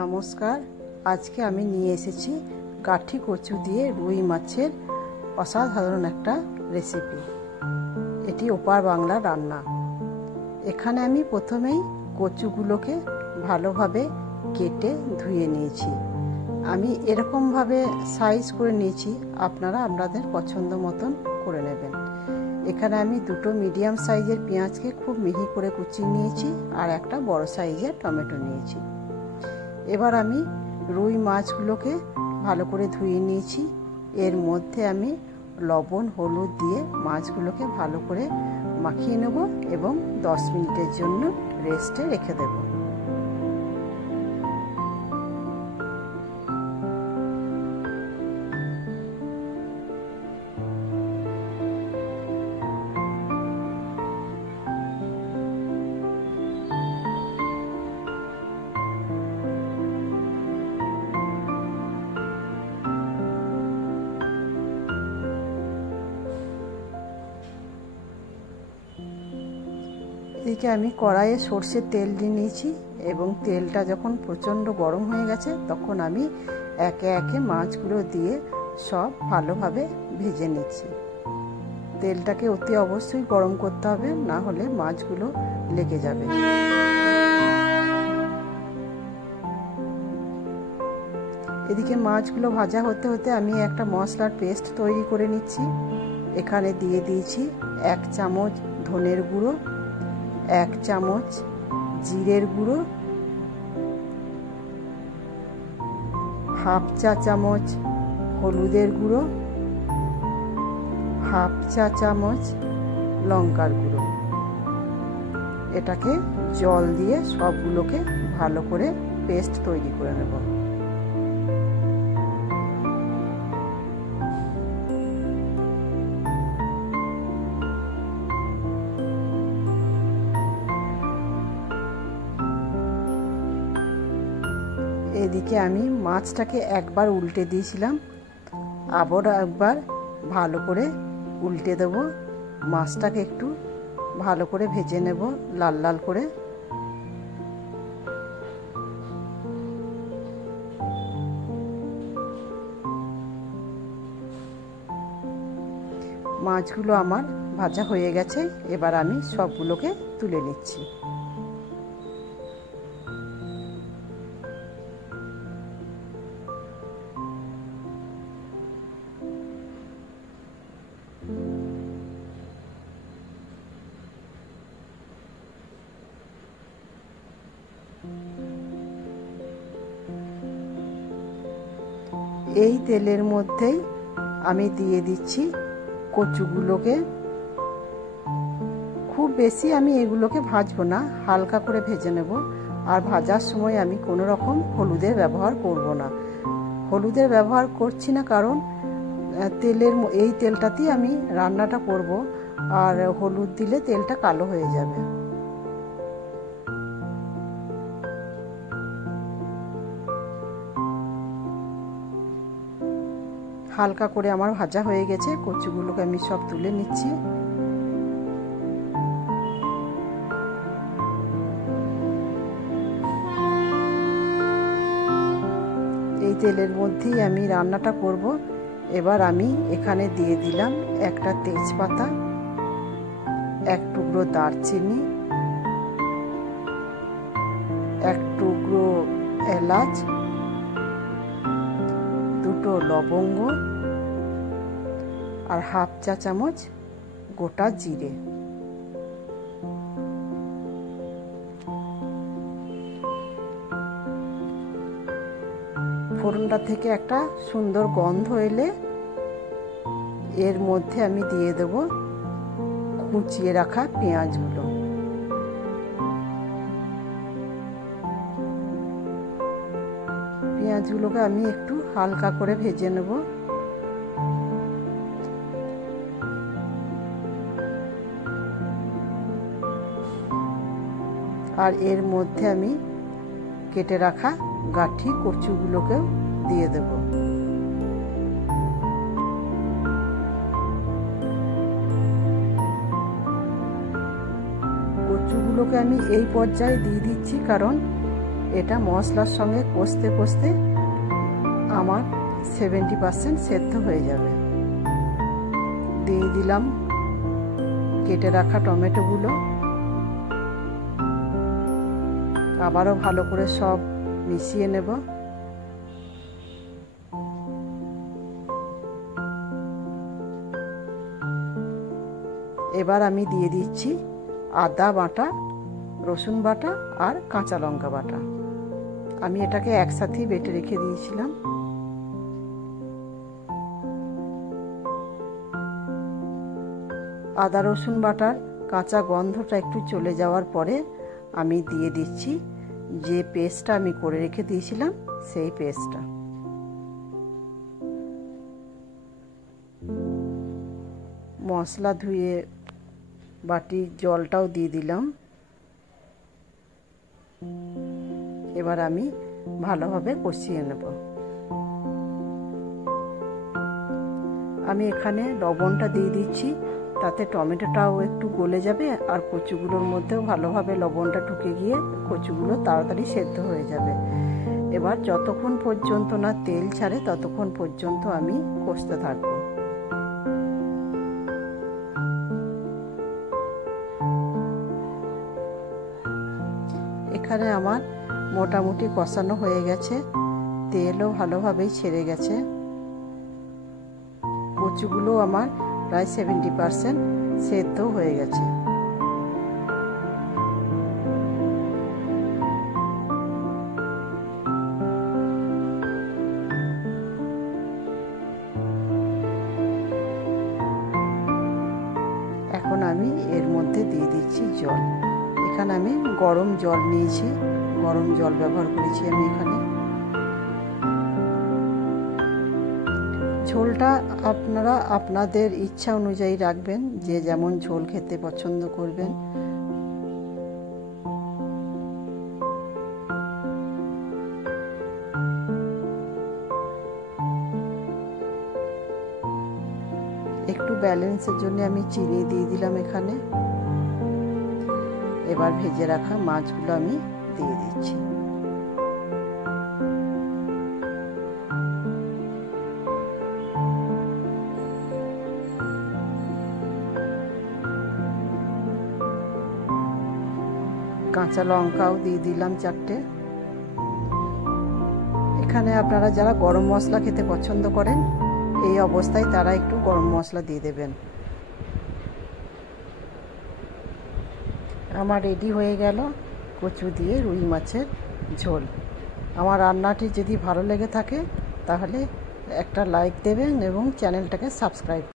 নমস্কার। আজকে আমি নিয়ে এসেছি গাঠি কচু দিয়ে রুই মাছের অসাধারণ একটা রেসিপি। এটি ওপার বাংলার রান্না। এখানে আমি প্রথমেই কচুগুলোকে ভালোভাবে কেটে ধুয়ে নিয়েছি। আমি এরকমভাবে সাইজ করে নিয়েছি, আপনারা আপনাদের পছন্দ মতন করে নেবেন। এখানে আমি দুটো মিডিয়াম সাইজের পেঁয়াজকে খুব মিহি করে কুচিয়ে নিয়েছি আর একটা বড় সাইজের টমেটো নিয়েছি। এবার আমি রুই মাছগুলোকে ভালো করে ধুয়ে নিয়েছি। এর মধ্যে আমি লবণ হলুদ দিয়ে মাছগুলোকে ভালো করে মাখিয়ে নেব এবং 10 মিনিটের জন্য রেস্টে রেখে দেব। এদিকে আমি কড়াইয়ে সর্ষের তেল দিয়ে নিয়েছি এবং তেলটা যখন প্রচণ্ড গরম হয়ে গেছে তখন আমি একে একে মাছগুলো দিয়ে সব ভালোভাবে ভেজে নিচ্ছি। তেলটাকে অতি অবশ্যই গরম করতে হবে, না হলে মাছগুলো লেগে যাবে। এদিকে মাছগুলো ভাজা হতে হতে আমি একটা মশলার পেস্ট তৈরি করে নিচ্ছি। এখানে দিয়ে দিয়েছি 1 চামচ ধনের গুঁড়ো, 1 চামচ জিরের গুঁড়ো, হাফ চা চামচ হলুদের গুঁড়ো, হাফ চা চামচ লঙ্কার গুঁড়ো। এটাকে জল দিয়ে সবগুলোকে ভালো করে পেস্ট তৈরি করে নেব। এদিকে আমি মাছটাকে একবার উল্টে দিয়েছিলাম, আবার একবার ভালো করে উল্টে দেব। মাছটাকে একটু ভালো করে ভেজে নেব লাল লাল করে। মাছগুলো আমার ভাজা হয়ে গেছে, এবার আমি সবগুলোকে তুলে নিচ্ছি। এই তেলের মধ্যেই আমি দিয়ে দিচ্ছি কচুগুলোকে। খুব বেশি আমি এগুলোকে ভাজবো না, হালকা করে ভেজে নেব। আর ভাজার সময় আমি কোনো রকম হলুদের ব্যবহার করব না। হলুদের ব্যবহার করছি না কারণ এই তেলটাতেই আমি রান্নাটা করব, আর হলুদ দিলে তেলটা কালো হয়ে যাবে। হালকা করে আমার ভাজা হয়ে গেছে, কচুগুলোকে আমি সব তুলে নিচ্ছি। এই তেলের মধ্যেই আমি রান্নাটা করব। এবার আমি এখানে দিয়ে দিলাম একটা তেজপাতা, 1 টুকরো দারচিনি, 1 টুকরো এলাচ, 2টো লবঙ্গ আর হাফ চা চামচ গোটা জিরে। ফোড়নটা থেকে একটা সুন্দর গন্ধ এলে এর মধ্যে আমি দিয়ে দেব কুচিয়ে রাখা পেঁয়াজগুলো। পেঁয়াজগুলোকে আমি একটু হালকা করে ভেজে নেব। আর এর মধ্যে আমি কেটে রাখা গাঠি কচুগুলোকেও দিয়ে দেব। কচুগুলোকে আমি এই পর্যায়ে দিয়ে দিচ্ছি কারণ এটা মশলার সঙ্গে কষতে কষতে আমার 70% সেদ্ধ হয়ে যাবে। দিয়ে দিলাম কেটে রাখা টমেটোগুলো। আবারও ভালো করে সব মিশিয়ে নেব। এবার আমি দিয়ে দিচ্ছি আদা বাটা, রসুন বাটা আর কাঁচা লঙ্কা বাটা। আমি এটাকে একসাথেই বেটে রেখে দিয়েছিলাম। আদা রসুন বাটার কাঁচা গন্ধটা একটু চলে যাওয়ার পরে আমি দিয়ে দিচ্ছি যে পেস্টটা আমি করে রেখে দিয়েছিলাম সেই পেস্টটা। মশলা ধুয়ে বাটি জলটাও দিয়ে দিলাম। এবার আমি ভালোভাবে কষিয়ে নেব। আমি এখানে লবণটা দিয়ে দিচ্ছি, তাতে টমেটোটাও একটু গলে যাবে আর কচুগুলোর মধ্যেও ভালোভাবে লবণটা ঢুকে গিয়ে কচুগুলো তাড়াতাড়ি সেদ্ধ হয়ে যাবে। এবার যতক্ষণ পর্যন্ত না তেল ছাড়ে ততক্ষণ পর্যন্ত আমি কষতে থাকবো। এখানে আমার মোটামুটি কষানো হয়ে গেছে, তেলও ভালোভাবেই ছেড়ে গেছে। কচুগুলো আমার প্রায় 70% সেদ্ধ হয়ে গেছে। এখন আমি এর মধ্যে দিয়ে দিচ্ছি জল। এখানে আমি গরম জল নিয়েছি, গরম জল ব্যবহার করেছি আমি এখানে। ঝোলটা আপনারা আপনাদের ইচ্ছা অনুযায়ী রাখবেন, যে যেমন ঝোল খেতে পছন্দ করবেন। একটু ব্যালেন্সের জন্য আমি চিনি দিয়ে দিলাম এখানে। এবার ভেজে রাখা মাছগুলো আমি দিয়ে দিচ্ছি। কাঁচা লঙ্কাও দিয়ে দিলাম 4টে। এখানে আপনারা যারা গরম মশলা খেতে পছন্দ করেন এই অবস্থায় তারা একটু গরম মশলা দিয়ে দেবেন। আমার রেডি হয়ে গেল কচু দিয়ে রুই মাছের ঝোল। আমার রান্নাটি যদি ভালো লেগে থাকে তাহলে একটা লাইক দেবেন এবং চ্যানেলটাকে সাবস্ক্রাইব